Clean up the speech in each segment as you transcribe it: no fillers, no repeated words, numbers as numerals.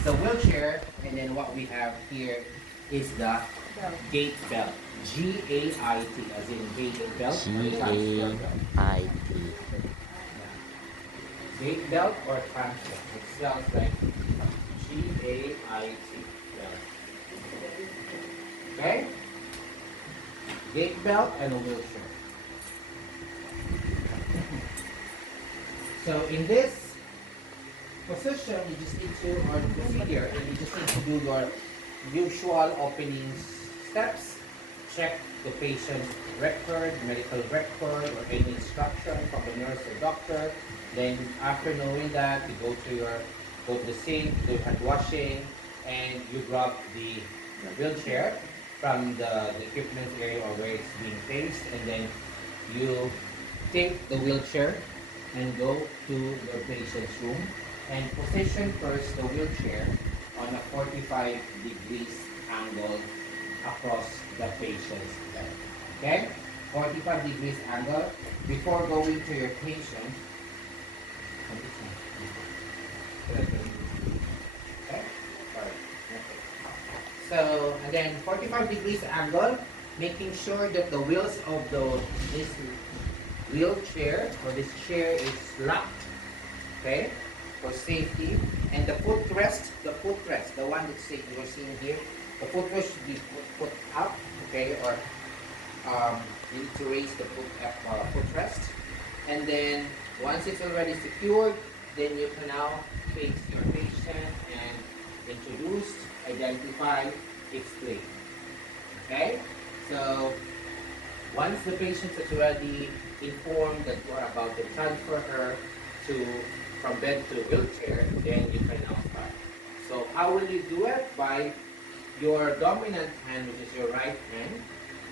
is the wheelchair, and then what we have here is the gait belt. GAIT, as in gait belt or transfer belt. GAIT. Gait belt or transfer. It sounds like GAIT belt. Okay? Gait belt and a wheelchair. So in this position, you just need to, or procedure, and you just need to do your usual opening steps. Check the patient's record, medical record, or any instruction from the nurse or doctor. Then after knowing that, you go to the sink, do hand washing, and you grab the wheelchair from the equipment area or where it's being placed, and then you take the wheelchair and go to your patient's room and position first the wheelchair on a 45 degrees angle across the patient's bed. Okay? 45 degrees angle before going to your patient. Okay? Sorry. So, again, 45 degrees angle, making sure that the wheels of this wheelchair or this chair is locked, okay, for safety. And the footrest, the one that you're seeing here, the footrest should be put up, okay, or you need to raise the footrest. And then once it's already secured, then you can now face your patient and introduce, identify, explain. Okay, so once the patient is already informed that you are about to transfer her from bed to wheelchair, then you can now start. So how will you do it? By your dominant hand, which is your right hand,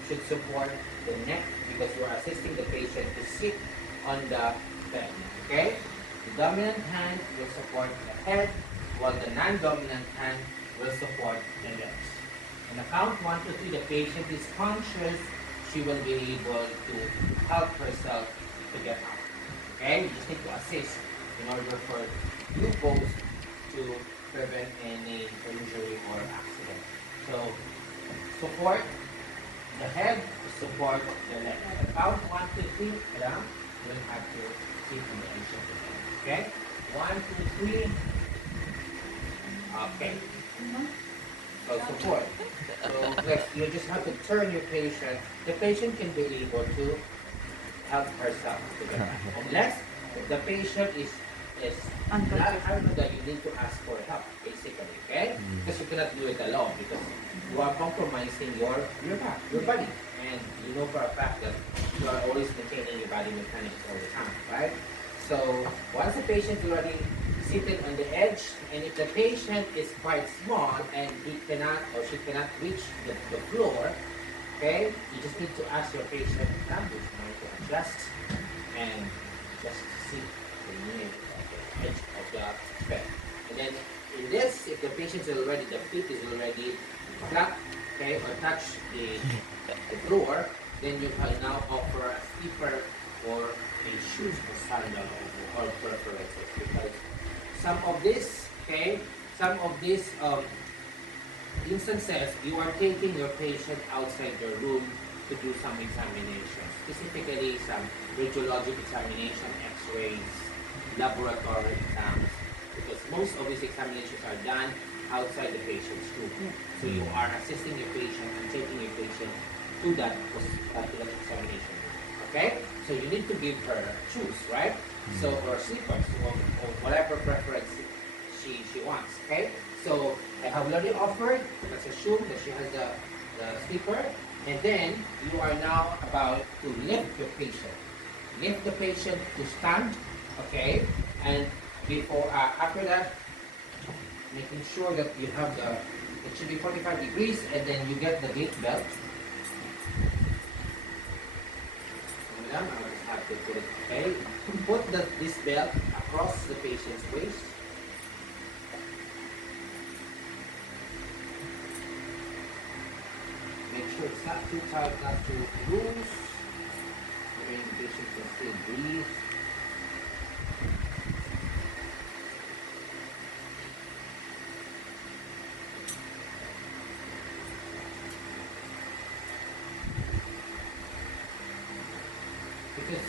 should support the neck because you are assisting the patient to sit on the bed. Okay? The dominant hand will support the head, while the non-dominant hand will support the legs. On the count 1 to 3, the patient is conscious. She will be able to help herself to get out. Okay? You just need to assist in order for you both to prevent any injury or accident. So, support the head, support the leg. On the count 1 to 3, madam, you will have to sit on the edge of the bed. Okay? 1, 2, 3. Okay. So support. So like, you just have to turn your patient. The patient can be able to help herself to get back. Unless the patient is not having that, you need to ask for help, basically, okay? Because you cannot do it alone because you are compromising your body. And you know for a fact that you are always maintaining your body mechanics all the time, right? So once the patient is already seated on the edge, and if the patient is quite small and he cannot or she cannot reach the floor, okay, you just need to ask your patient to adjust and just sit near the edge of the bed. And then in this, if the patient is already, the feet is already flat, okay, or touch the floor, then you can now offer a slipper or a shoes or sandal or preferences, because some of this, okay, some of these instances, you are taking your patient outside the room to do some examinations, specifically some radiologic examination, x-rays, laboratory exams, because most of these examinations are done outside the patient's room. So you are assisting your patient and taking your patient to that examination. Okay? So you need to give her shoes, right? So, or slippers, or whatever preference she wants. Okay? So I have already offered, let's assume that she has the slipper, and then you are now about to lift your patient. Lift the patient to stand, okay? And before, after that, making sure that you have it should be 45 degrees, and then you get the gait belt. I just have to put it, okay? Put this belt across the patient's waist. Make sure it's not too tight, not too loose. So the patient can still breathe.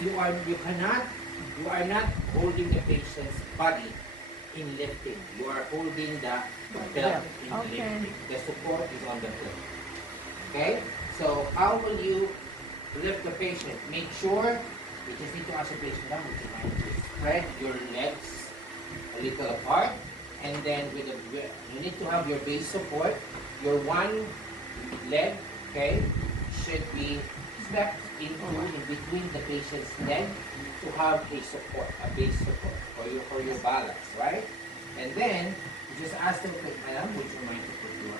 you are not holding the patient's body in lifting. You are holding the belt in Okay. lifting. The support is on the foot. Okay? So how will you lift the patient? Make sure you just need to ask the patient down, would you mind to spread your legs a little apart, and then you need to have your base support. Your one leg, okay, should be stepped in between the patient's leg to have a support, a base support for your balance, right? And then you just ask them, okay, madam, would you mind to put your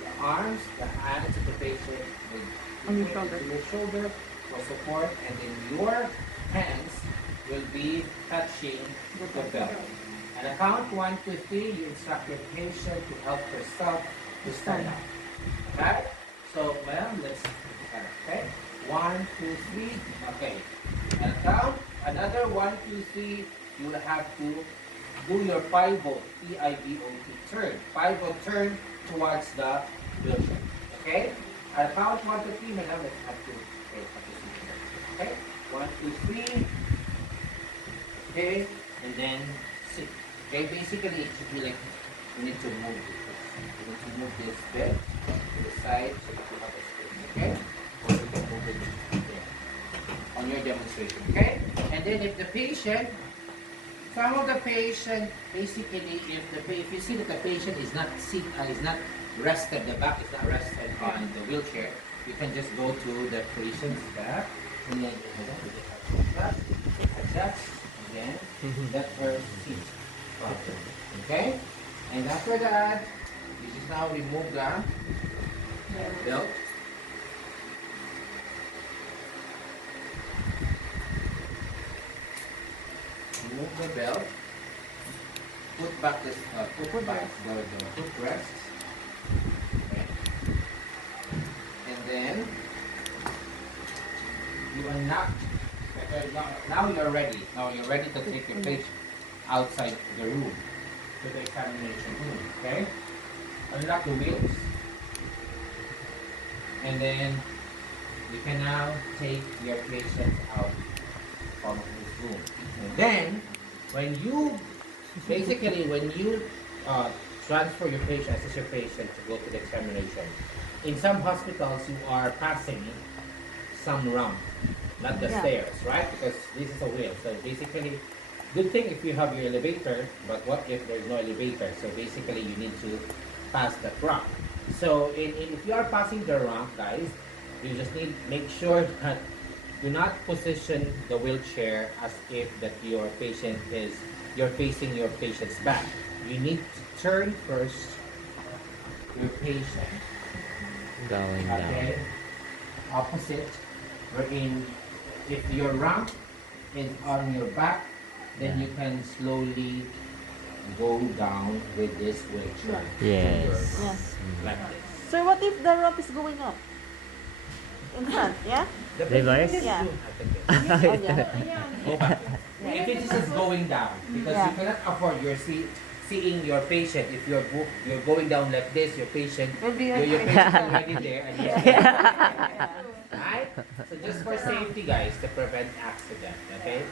the arms, the hands of the patient On your shoulder. to your shoulder for support, and then your hands will be touching the belt. And I count 1, 2, 3, you instruct your patient to help herself to stand up. Okay? So, ma'am, let's stand up. Okay? 1, 2, 3. Okay. And count another 1, 2, 3. You will have to do your pivot, P-I-V-O-T, turn. Pivot turn towards the wheelchair. Okay? I'll count 1, 2, 3. Madam, let's have to. Okay? 1, 2, 3. Okay? And then sit. Okay? Basically, it should be like you need to move it. You need to move this bed to the side so that you have a space. Okay? Or you can move it there on your demonstration. Okay? And then if the patient, some of the patient, basically, if you see that the patient is not rested, the back is not rested on the wheelchair, you can just go to the patient's back, and then you adjust, and then let her sit properly. Okay? And after that, you just now remove the belt. Remove the belt. Put back the footrest. Okay. And then you unlock. Now you're ready. Now you're ready to take your patient outside the room to the examination room. Okay. Unlock the wheels. And then you can now take your patient out from this room. And then when you transfer your patient, assist your patient to go to the examination, in some hospitals you are passing some ramp, not the stairs, right? Because this is a wheel. So basically, good thing if you have your elevator, but what if there's no elevator? So basically, you need to pass that ramp. So if you are passing the ramp, guys, you just need make sure that do not position the wheelchair as if that you're facing your patient's back. You need to turn first your patient Going down. opposite, wherein if your ramp is on your back, then you can slowly go down with this wheelchair. Yes. Yes. Like this. So what if the rope is going up? In front, yeah? The Reverse? patient Yeah. is at the Oh, yeah. Go back. If it is just going down, because Yeah. you cannot afford seeing your patient. If you're going down like this, your patient Will be your okay. patient already there, and you're Yeah. right. So just for safety, guys, to prevent accident. Okay,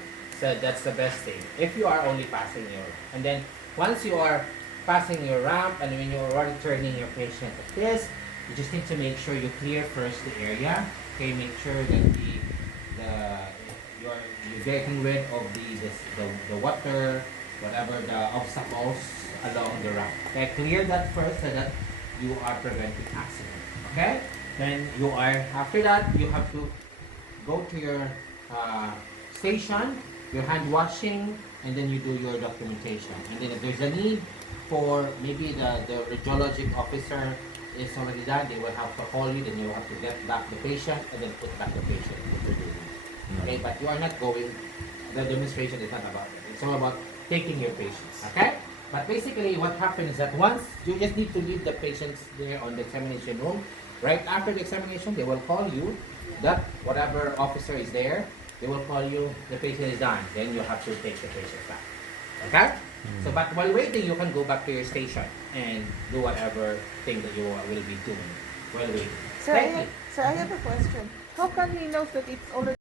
so that's the best thing. If you are only passing and then once you are passing your ramp, and when you're already turning your patient like this, you just need to make sure you clear first the area. Okay, make sure that you're getting rid of the water, whatever the obstacles along the ramp. Okay, clear that first so that you are preventing accident. Okay, then after that you have to go to your station, your hand washing, and then you do your documentation. And then if there's a need for maybe the radiologic officer is already done, they will have to call you, then you have to get back the patient and then put back the patient into the room. Okay, but you are not going, the demonstration is not about it. It's all about taking your patients. Okay? But basically what happens is that once you just need to leave the patients there on the examination room, right after the examination, they will call you, that whatever officer is there, they will call you, the patient is done. Then you have to take the patient back. Okay? So, but while waiting, you can go back to your station and do whatever thing that you will be doing while waiting. So Thank you. I have a question. How can we know that it's already